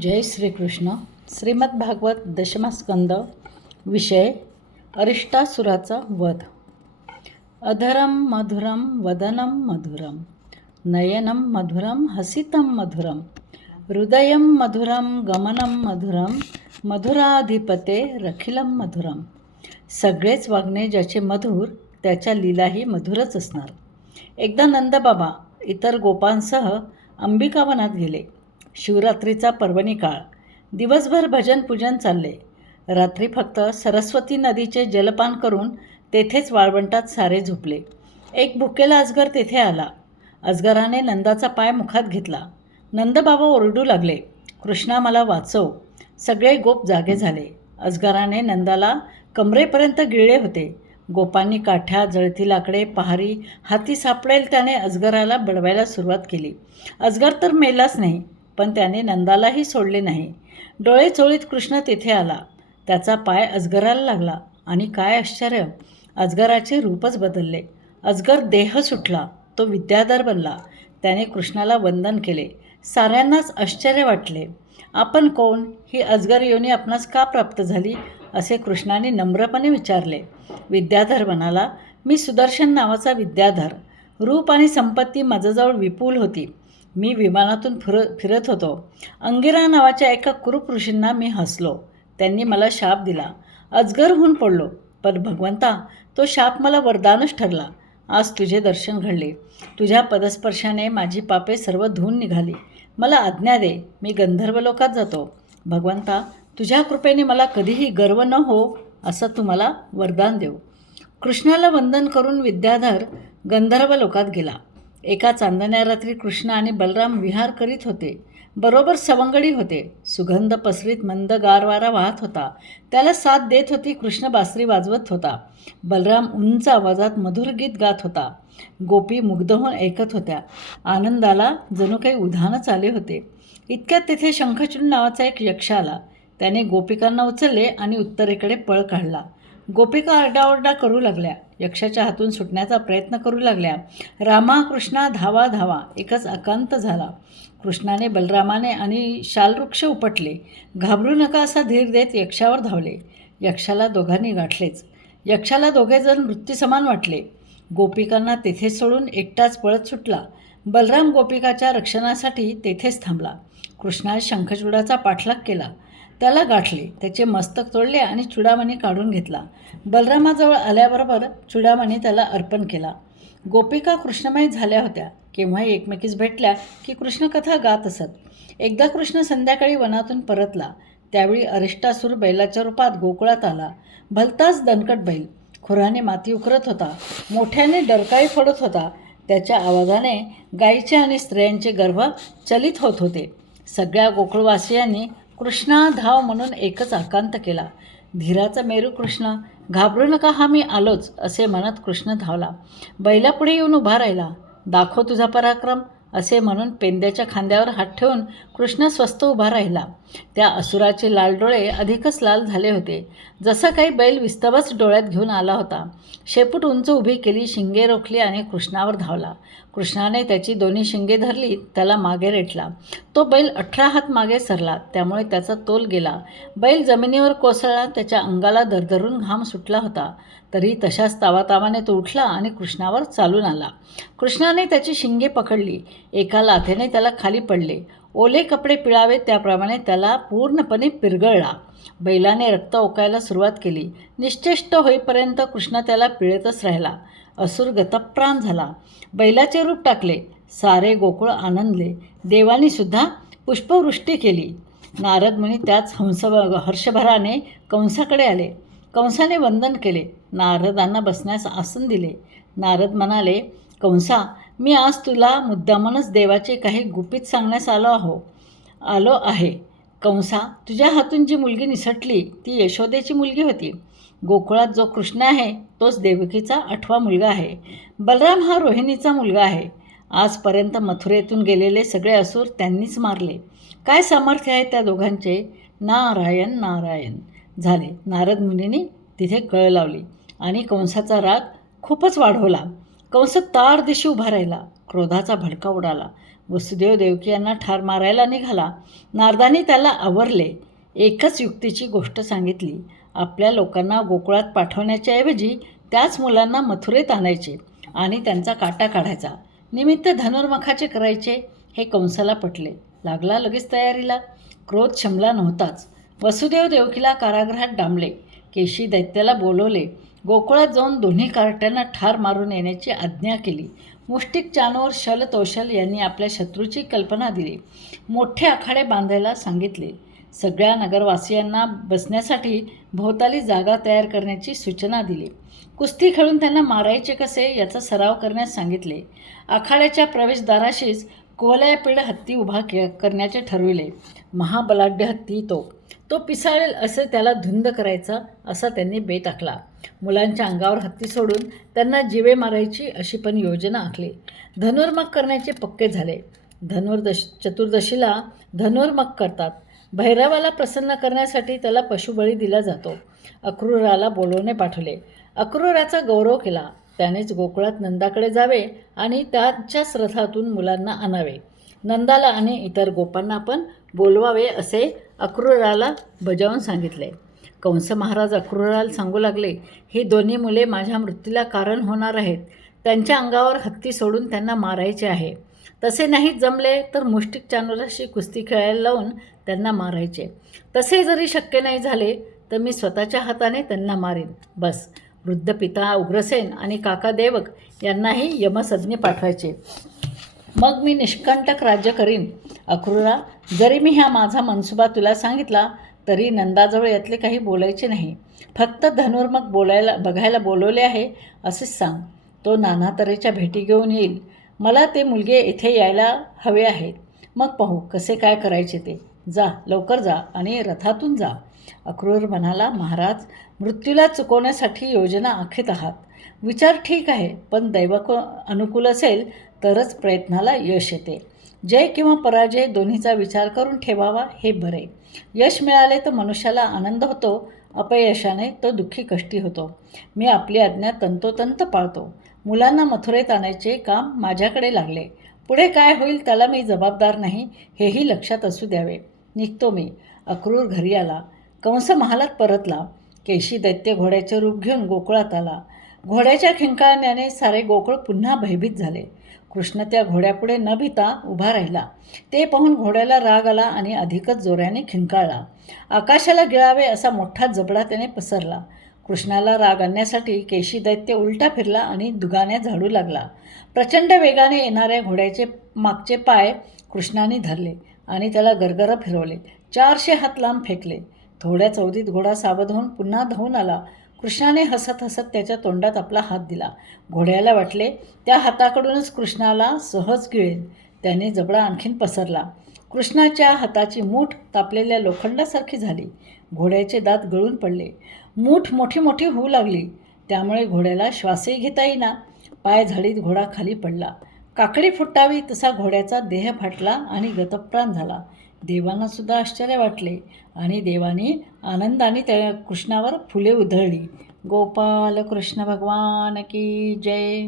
जय श्रीकृष्ण. श्रीमद भागवत दशमस्कंद विषय अरिष्टासुराचा वध. अधरम मधुरम वदनम मधुरम नयनम मधुरम हसितम मधुरम हृदय मधुरम गमनम मधुरम मधुराधिपते रखिलम मधुरम सगळेच वागणे ज्याचे मधुर त्याच्या लीलाही मधुरच असणार. एकदा नंदबाबा इतर गोपांसह अंबिकावनात गेले. शिवरात्रीचा पर्वणी काळ. दिवसभर भजन पूजन चालले. रात्री फक्त सरस्वती नदीचे जलपान करून तेथेच वाळवंटात सारे झोपले. एक भुकेला अजगर तेथे आला. अजगराने नंदाचा पाय मुखात घेतला. नंदबाबा ओरडू लागले कृष्णा मला वाचव. सगळे गोप जागे झाले. अजगराने नंदाला कमरेपर्यंत गिळले होते. गोपांनी काठ्या जळती लाकडे पहारी हाती सापडेल त्याने अजगराला बडवायला सुरुवात केली. अजगर तर मेलाच नाही. पण त्याने नंदालाही सोडले नाही. डोळे चोळीत कृष्ण तेथे आला. त्याचा पाय अजगराला लागला आणि काय आश्चर्य! अजगराचे रूपच बदलले. अजगर देह सुटला. तो विद्याधर बनला. त्याने कृष्णाला वंदन केले. साऱ्यांनाच आश्चर्य वाटले. आपण कोण? ही अजगर योनी आपणास का प्राप्त झाली? असे कृष्णाने नम्रपणे विचारले. विद्याधर म्हणाला मी सुदर्शन नावाचा विद्याधर. रूप आणि संपत्ती माझ्याजवळ विपुल होती. मी विमानातून फिर फिरत होतो. अंगिरा नावाच्या एका कुरूप ऋषींना मी हसलो. त्यांनी मला शाप दिला. अजगर होऊन पडलो. पण भगवंता तो शाप मला वरदानच ठरला. आज तुझे दर्शन घडले. तुझ्या पदस्पर्शाने माझी पापे सर्व धुवून निघाली. मला आज्ञा दे मी गंधर्व लोकात जातो. भगवंता तुझ्या कृपेने मला कधीही गर्व न हो असं तू मला वरदान देऊ. कृष्णाला वंदन करून विद्याधर गंधर्व लोकात गेला. एका चांदण्या रात्री कृष्ण आणि बलराम विहार करीत होते. बरोबर सवंगडी होते. सुगंध पसरीत मंद गारवारा वाहत होता. त्याला साथ देत होती कृष्ण बासरी वाजवत होता. बलराम उंच आवाजात मधुर गीत गात होता. गोपी मुग्ध होऊन ऐकत होत्या. आनंदाला जणू काही उधाणच आले होते. इतक्यात तेथे शंखचूड नावाचा एक यक्ष आला. त्याने गोपिकांना उचलले आणि उत्तरेकडे पळ काढला. गोपिका आरडाओरडा करू लागल्या. यक्षाच्या हातून सुटण्याचा प्रयत्न करू लागल्या. रामा कृष्णा धावा धावा एकच अकांत झाला. कृष्णाने बलरामाने आणि शालवृक्ष उपटले. घाबरू नका असा धीर देत यक्षावर धावले. यक्षाला दोघांनी गाठलेच. यक्षाला दोघेजण मृत्यूसमान वाटले. गोपिकांना तेथेच सोडून एकटाच पळत सुटला. बलराम गोपिकाच्या रक्षणासाठी तेथेच थांबला. कृष्णाने शंखचूडाचा पाठलाग केला. त्याला गाठले. त्याचे मस्तक तोडले आणि चुडामणी काढून घेतला. बलरामाजवळ आल्याबरोबर चुडामणी त्याला अर्पण केला. गोपिका कृष्णमय झाल्या होत्या. केव्हाही एकमेकीस भेटल्या की कृष्णकथा गात असत. एकदा कृष्ण संध्याकाळी वनातून परतला. त्यावेळी अरिष्टासूर बैलाच्या रूपात गोकुळात आला. भलताच दणकट बैल. खुराने माती उकरत होता. मोठ्याने डरकाळी फोडत होता. त्याच्या आवाजाने गायीचे आणि स्त्रियांचे गर्भ चलित होत होते. सगळ्या गोकुळवासियांनी कृष्णा धाव म्हणून एकच आकांत केला. धीराचा मेरू कृष्ण घाबरू नका हा मी आलोच असे मनात कृष्ण धावला. बैलापुढे येऊन उभा राहिला. दाखव तुझा पराक्रम. असे म्हणून पेंद्याच्या खांद्यावर हात ठेवून कृष्ण स्वस्त उभा राहिला. त्या असुराचे लाल डोळे अधिकच लाल झाले होते. जसा काही बैल विस्तवच डोळ्यात घेऊन आला होता. शेपूट उंच उभी केली शिंगे रोखली आणि कृष्णावर धावला. कृष्णाने त्याची दोन्ही शिंगे धरली त्याला मागे रेटला. तो बैल अठरा हात मागे सरला त्यामुळे त्याचा तोल गेला. बैल जमिनीवर कोसळला त्याच्या अंगाला दरदरून घाम सुटला होता. तरी तशाच तावातावाने तो उठला आणि कृष्णावर चालून आला. कृष्णाने त्याची शिंगे पकडली. एका लाथेने त्याला खाली पडले. ओले कपडे पिळावे त्याप्रमाणे त्याला पूर्णपणे पिरगळला. बैलाने रक्त ओकायला सुरुवात केली. निश्चेष्ट होईपर्यंत कृष्ण त्याला पिळतच राहिला. असुर गतप्राण झाला. बैलाचे रूप टाकले. सारे गोकुळ आनंदले. देवानी सुद्धा पुष्पवृष्टी केली. नारद मुनी त्याच हंस हर्षभराने कंसाकडे आले. कंसाने वंदन केले. नारदांना बसण्यास आसन दिले. नारद म्हणाले कंसा मी आज तुला मुद्दामनच देवाचे काही गुपित सांगण्यास आलो आहो आलो आहे. कंसा तुझ्या हातून जी मुलगी निसटली ती यशोदेची मुलगी होती. गोकुळात जो कृष्ण आहे तोच देवकीचा आठवा मुलगा आहे. बलराम हा रोहिणीचा मुलगा आहे. आजपर्यंत मथुरेतून गेलेले सगळे असुर त्यांनीच मारले. काय सामर्थ्य आहे त्या दोघांचे? नारायण नारायण. झाले. नारद मुनीने तिथे कळ लावली आणि कंसाचा राग खूपच वाढवला. कंस तार दिशी उभा राहिला. क्रोधाचा भडका उडाला. वसुदेव देवकी यांना ठार मारायला निघाला. नारदाने त्याला आवरले. एकच युक्तीची गोष्ट सांगितली. आपल्या लोकांना गोकुळात पाठवण्याच्या ऐवजी त्याच मुलांना मथुरेत आणायचे आणि त्यांचा काटा काढायचा. निमित्त धनुर्मखाचे करायचे हे कंसाला पटले. लागला लगेच तयारीला. क्रोध शमला नव्हताच. वसुदेव देवकीला कारागृहात डांबले. केशी दैत्याला बोलवले. गोकुळात जाऊन दोन्ही कार्ट्यांना ठार मारून येण्याची आज्ञा केली. मुष्टिक चानोर शल तोशल यांनी आपल्या शत्रूची कल्पना दिली. मोठे आखाडे बांधायला सांगितले. सगळ्या नगरवासियांना बसण्यासाठी भोवताली जागा तयार करण्याची सूचना दिली. कुस्ती खेळून त्यांना मारायचे कसे याचा सराव करण्यास सांगितले. आखाड्याच्या प्रवेशद्वाराशीच कोवलयापीड हत्ती उभा के करण्याचे ठरविले. महाबलाढ्य हत्ती तो. तो पिसाळेल असे त्याला धुंद करायचा असा त्यांनी बेत आखला. मुलांच्या अंगावर हत्ती सोडून त्यांना जिवे मारायची अशी पण योजना आखली. धनुर्मग करण्याचे पक्के झाले. धनुर्दश चतुर्दशीला धनुर्मग करतात. भैरवाला प्रसन्न करण्यासाठी त्याला पशुबळी दिला जातो. अक्रूराला बोलवणे पाठवले. अक्रूराचा गौरव केला. त्यानेच गोकुळात नंदाकडे जावे आणि त्याच्याच रथातून मुलांना आणावे. नंदाला आणि इतर गोपांना पण बोलवावे असे अक्रूराला बजावून सांगितले. कंस महाराज अक्रूराला सांगू लागले ही दोन्ही मुले माझ्या मृत्यूला कारण होणार आहेत. त्यांच्या अंगावर हत्ती सोडून त्यांना मारायचे आहे. तसे नाही जमले तर मुष्टिक चानोराशी कुस्ती खेळायला लावून त्यांना मारायचे. तसे जरी शक्य नाही झाले तर मी स्वतःच्या हाताने त्यांना मारेन. बस. वृद्ध पिता उग्रसेन आणि काका देवक यांनाही यमसज्ञ पाठवायचे. मग मी निष्कंटक राज्य करीन. अक्रूरा जरी मी हा माझा मनसुबा तुला सांगितला तरी नंदाजवळ यातले काही बोलायचे नाही. फक्त धनुर्मग बोलायला बघायला बोलवले आहे असेच सांग. तो नाना तऱ्हेच्या भेटी घेऊन येईल. मला ते मुलगे इथे यायला हवे आहेत. मग पाहू कसे काय करायचे ते. जा लवकर जा आणि रथातून जा. अक्रूर म्हणाला महाराज मृत्यूला चुकवण्यासाठी योजना आखीत आहात. विचार ठीक आहे पण दैवक अनुकूल असेल तरच प्रयत्नाला यश येते. जय किंवा पराजय दोन्हीचा विचार करून ठेवावा हे बरे. यश मिळाले तर मनुष्याला आनंद होतो अपयशाने तो दुःखी कष्टी होतो. मी आपली आज्ञा तंतोतंत पाळतो. मुलांना मथुरेत आणायचे काम माझ्याकडे लागले. पुढे काय होईल त्याला मी जबाबदार नाही हेही लक्षात असू द्यावे. निघतो मी. अक्रूर घरी आला. कंस महालात परतला. केशी दैत्य घोड्याचे रूप घेऊन गोकुळात आला. घोड्याच्या खिंकाळण्याने सारे गोकुळ पुन्हा भयभीत झाले. कृष्ण त्या घोड्यापुढे न भिता उभा राहिला. ते पाहून घोड्याला राग आला आणि अधिकच जोऱ्याने खिंकाळला. आकाशाला गिळावे असा मोठा जबडा त्याने पसरला. कृष्णाला राग आणण्यासाठी केशी दैत्य उलटा फिरला आणि दुगाने झाडू लागला. प्रचंड वेगाने येणाऱ्या घोड्याचे मागचे पाय कृष्णाने धरले आणि त्याला गरगरं फिरवले. चारशे हात लांब फेकले. थोड्या चौदीत घोडा सावध होऊन पुन्हा धावून आला. कृष्णाने हसत हसत त्याच्या तोंडात आपला हात दिला. घोड्याला वाटले त्या हाताकडूनच कृष्णाला सहज गिळेल. त्याने जबडा आणखीन पसरला. कृष्णाच्या हाताची मूठ तापलेल्या लोखंडासारखी झाली. घोड्याचे दात गळून पडले. मूठ मोठी मोठी होऊ लागली. त्यामुळे घोड्याला श्वासही घेता येईना. पाय झाडीत घोडा खाली पडला. काकडी फुटावी तसा घोड्याचा देह फाटला आणि गतप्राण झाला. देवांना सुद्धा आश्चर्य वाटले आणि देवाने आनंदाने त्या कृष्णावर फुले उधळली. गोपाल कृष्ण भगवान की जय.